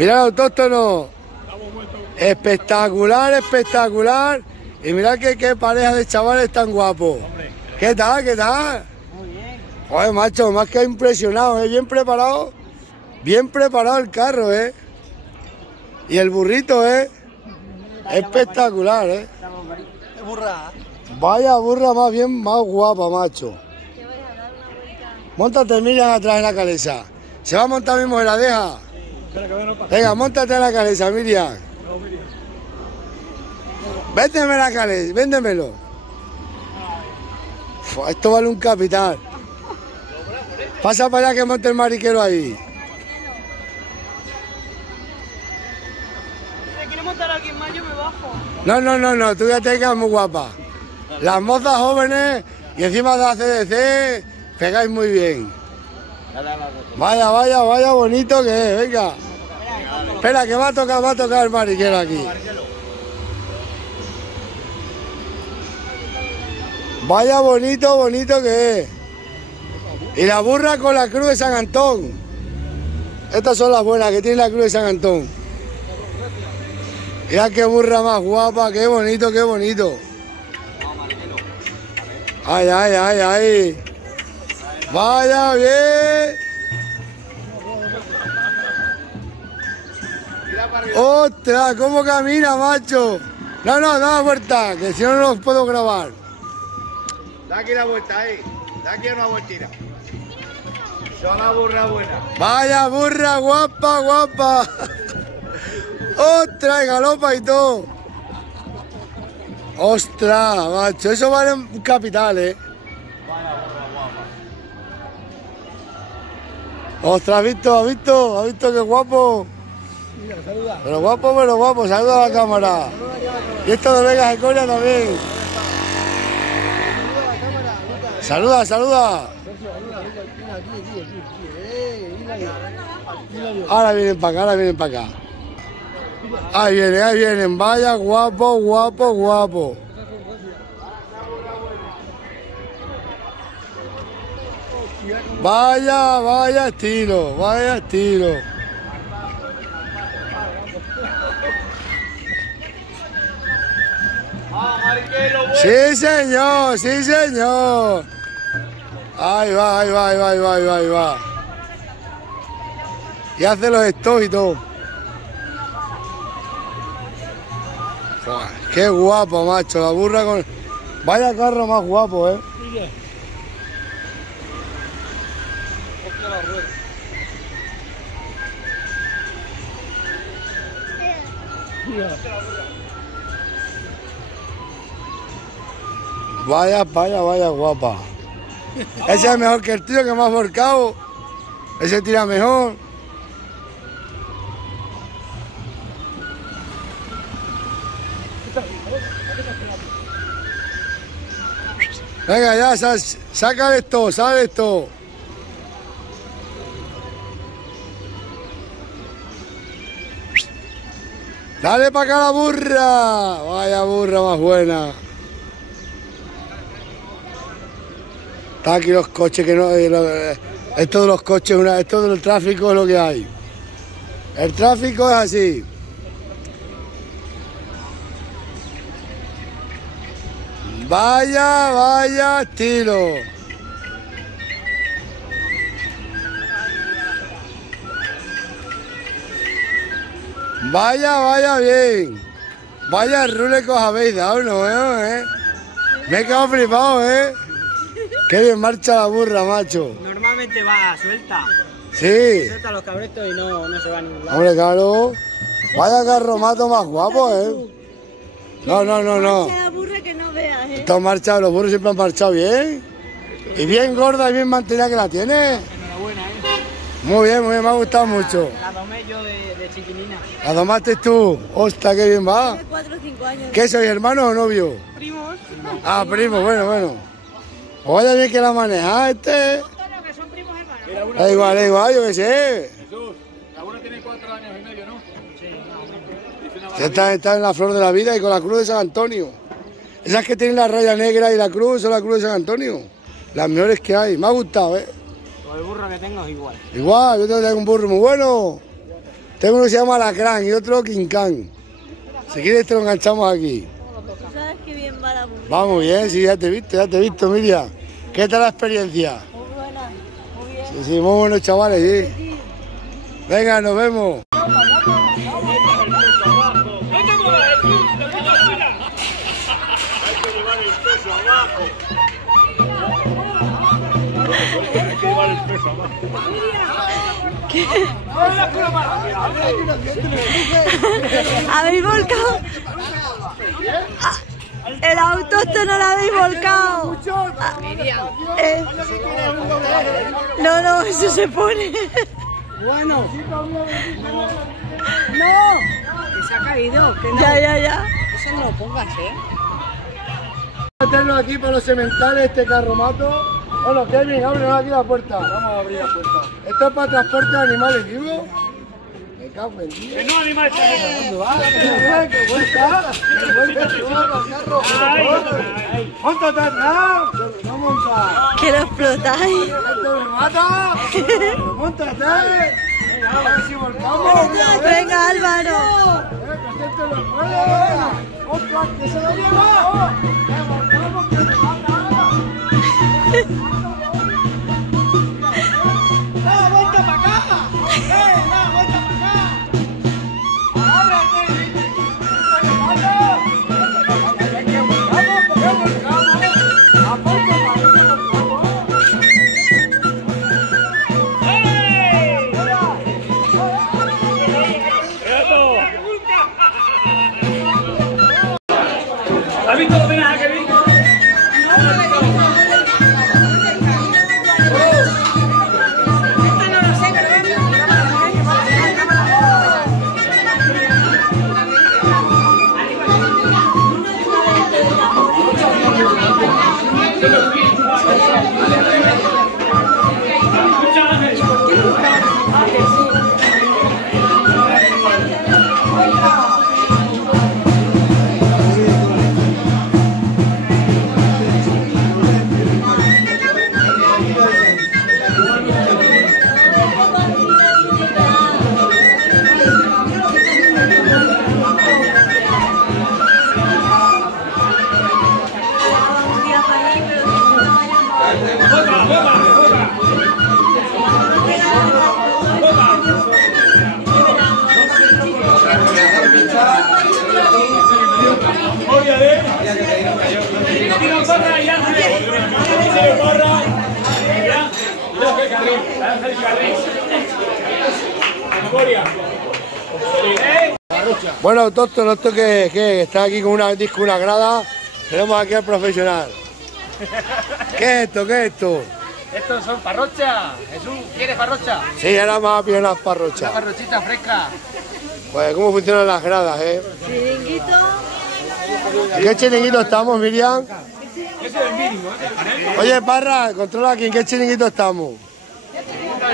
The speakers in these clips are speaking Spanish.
Mirad el autóctono. Espectacular, espectacular. Y mirad qué pareja de chavales tan guapos. ¿Qué tal? ¿Qué tal? Muy bien. Joder, macho, más que impresionado, ¿eh? Bien preparado. Bien preparado el carro, ¿eh? Y el burrito, ¿eh? Espectacular, ¿eh? Es burra. Vaya burra más bien, más guapa, macho. Móntate, Miriam, atrás de la calesa. Se va a montar mismo de la deja. Venga, móntate en la calesa, Miriam. Véndeme la calesa, véndemelo. Esto vale un capital. Pasa para allá que monte el mariquero ahí. Si quieres montar aquí más, yo me bajo. No, tú ya te quedas muy guapa. Las mozas jóvenes y encima de ACDC pegáis muy bien. Vaya bonito que es, venga. Espera, que va a tocar el mariquero aquí. Vaya bonito que es. Y la burra con la cruz de San Antón. Estas son las buenas que tiene la cruz de San Antón. Mira qué burra más guapa, qué bonito, qué bonito. Ay. Vaya bien. ¡Ostras! ¿Cómo camina, macho? No, da la vuelta, que si no, no los puedo grabar. Da aquí la vuelta ahí. Da aquí una vueltita. Son la burra buena. Vaya burra guapa. ¡Ostras! Y galopa y todo. ¡Ostras, macho! Eso vale un capital, ¿eh? ¡Ostras, has visto qué guapo! Mira, saluda. Pero guapo, saluda a la cámara. Y esto de Vegas de Coria también. Saluda a la cámara, Lucas. Saluda. Ahora vienen para acá. Ahí vienen. Vaya guapo. Vaya estilo. Sí, señor. Ahí va. Y hace los estos y todo. Joder, qué guapo, macho, la burra con... Vaya carro más guapo, ¿eh? Vaya guapa. Ese es mejor que el tío que me ha volcado. Ese tira mejor. Venga, ya, saca esto, sale esto. Dale para acá la burra. Vaya burra más buena. Está aquí los coches que no... esto de los coches, esto del tráfico es lo que hay. El tráfico es así. Vaya estilo. Vaya bien. Vaya rule que os habéis dado, ¿no? Me he quedado flipado, ¿eh? Qué bien marcha la burra, macho. Normalmente va suelta. Sí. Suelta los cabretos y no se va a ningún lado. Hombre, claro. Vaya carromato más guapo, ¿eh? No. La burra que no veas, ¿eh? Estos marchados, los burros siempre han marchado bien. Y bien gorda y bien mantenida que la tiene. Enhorabuena, ¿eh? Muy bien, me ha gustado mucho. La domé yo de chiquilina. ¿La domaste tú? ¡Ostras, qué bien va! Tiene 4 o 5 años. ¿Qué sois, hermano o novio? Primos. Ah, primo, bueno. Oye, bien que la maneja este. Que son primos hermanos. Da igual, yo qué sé. Jesús, la buena tiene 4 años y medio, ¿no? Sí, Está en la flor de la vida y con la cruz de San Antonio. Esas que tienen la raya negra y la cruz son la cruz de San Antonio. Las mejores que hay. Me ha gustado, ¿eh? Con el burro que tengo es igual. Igual, yo tengo un burro muy bueno. Tengo uno que se llama Alacrán y otro Quincán. Si quieres te lo enganchamos aquí. Tú sabes que bien va la burra. Vamos bien, sí, ya te he visto, Miriam. ¿Qué tal la experiencia? Muy buena, muy bien. Sí, muy buenos chavales, sí. Venga, nos vemos. ¿Habéis volcado? El autóctono lo habéis volcado. No, eso se pone. Bueno. No. Que se ha caído. Que no. Ya. Eso no lo pongas, Meternos aquí para los sementales, este carromato. Bueno, Kevin, ábrenos aquí la puerta. Vamos a abrir la puerta. ¿Esto es para transporte de animales vivos? Me cago en Dios. Que no animales. ¡Qué vuelta! ¡Qué vuelta! ¡Móntate atrás! ¡No monta! Que lo explotáis. ¡Esto me mata! ¡Móntate! ¡A ver si volcamos! Venga, Álvaro. ¡Que esto no puede! ¡Ostras, que se lo lleva! ¡Que volcamos, que se mata! ¿Has visto lo penas a Kevin? Bueno, autóctono, ¿esto qué? Está aquí con una disco, una grada. Tenemos aquí al profesional. ¿Qué es esto? ¿Qué es esto? Estos son parrochas. Jesús, ¿quieres parrocha? Sí, ahora vamos a pillar unas Una parrochas. parrochita fresca. Pues, ¿cómo funcionan las gradas, Chiringuito. ¿En qué chiringuito estamos, Miriam? Oye, Parra, controla aquí, ¿en qué chiringuito estamos? El chiringuito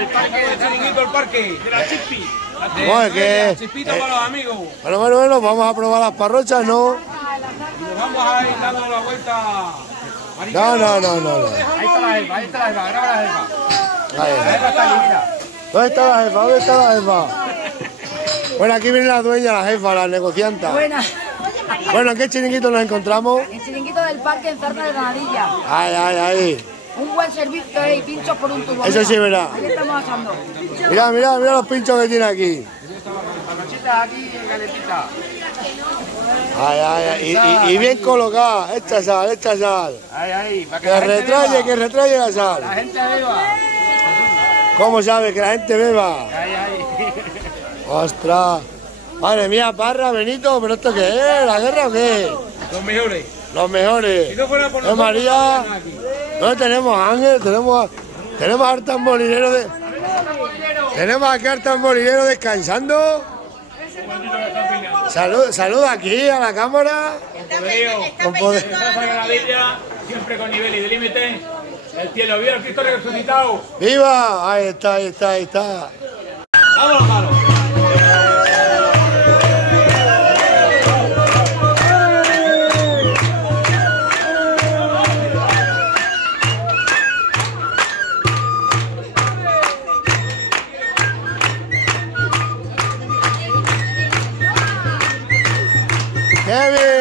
del parque, de la Chispi. Bueno, que... Chispito para los amigos. Bueno, vamos a probar las parrochas, ¿no? Nos vamos a ir dando la vuelta. No. Ahí está la jefa, graba la jefa. Ahí. La jefa está ahí, mira. ¿Dónde está la jefa? Bueno, aquí viene la dueña, la jefa, la negocianta. Buenas. Bueno, ¿en qué chiringuito nos encontramos? El chiringuito del parque en Zarza de Granadilla. Ahí. Un buen servicio y pinchos por un tubo. Eso sí, verá. Ahí estamos asando. Mira los pinchos que tiene aquí. Parrochita aquí, calentita. Y bien colocada. Echa sal. Ahí, para Que retraye la la sal. gente beba. ¿Cómo sabe que la gente beba? Ahí. ¡Ostras! Madre mía, Parra, Benito, ¿pero esto qué es? ¿La guerra o qué? Los mejores. Los mejores. Si no fuera por nosotros, María, no estarían aquí. ¿dónde tenemos a Ángel? Tenemos al tamborilero de... Tenemos aquí al tamborilero descansando. Saluda aquí a la cámara. Con poder. Gracias a la Biblia, siempre con nivel y de límite. El cielo, viva el Cristo resucitado. ¡Viva! Ahí está. ¡Vámonos, manos! Kevin.